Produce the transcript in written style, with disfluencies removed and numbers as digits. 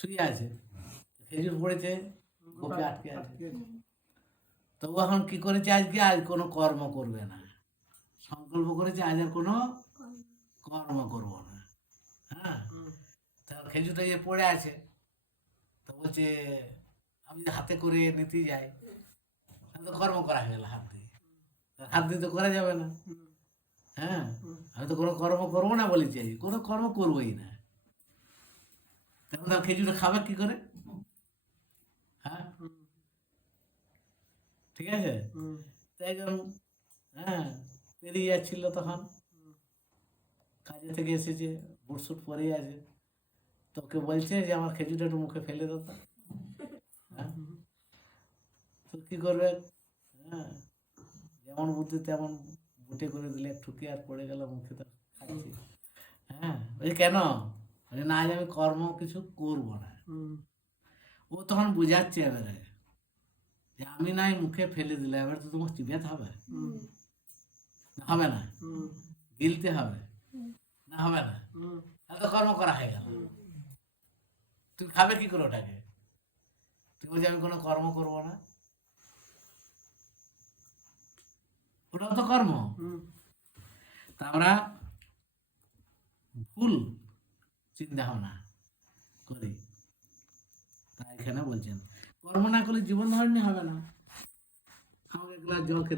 শুয়ে আছে, খেজুর পড়েছে, গোপে আটকে আছে। তো ও এখন কি করেছে, আজকে আজ কোনো কর্ম করবে না, সংকল্প করেছে আজ আর কোনো কর্ম করবো না। হ্যাঁ, তার খেজুরটা যে পড়ে আছে, তো বলছে আমি যে হাতে করে নিতে যাই, তাহলে তো কর্ম করা হয়ে গেল হাত দিয়ে, হাত দিয়ে তো করা যাবে না। হ্যাঁ, আমি তো কোনো কর্ম করবো না বলেছি, আজ কোনো কর্ম করবোই না। তখন তার খেজুরটা খাবে কি করে? হ্যাঁ, ঠিক আছে। তো একজন, হ্যাঁ, পেরিয়ে যাচ্ছিল তখন, কাজে থেকে এসেছে, বুট সুট পরেই আছে, তোকে বলছে যে আমার খেজুরটা একটু মুখে ফেলে দাও তো। হ্যাঁ, তো কি করবে? হ্যাঁ, যেমন বুদ্ধি তেমন বুটে করে দিলে, ঠুকে আর পড়ে গেল মুখে, তো খাচ্ছি। হ্যাঁ, ওই কেন? বলে, না আজ আমি কর্ম কিছু করবো না। ও তখন বুঝাচ্ছে এবারে যে আমি নাই মুখে ফেলে দিলে এবার তো তোমাকে চিবাতে হবে, না হবে না, গিলতে হবে, না হবে না, তাহলে তো কর্ম করা হয়ে গেল। তুমি খাবে কি করে ওটাকে? তুমি বলছি আমি কোনো কর্ম করবো না, ওটাও তো কর্ম। তা আমরা ভুল চিন্তা ভাবনা করি। তাই এখানে বলছেন কর্ম না করলে জীবন ধারণই হবে না। আমাকে এক গ্লাস জল খেতে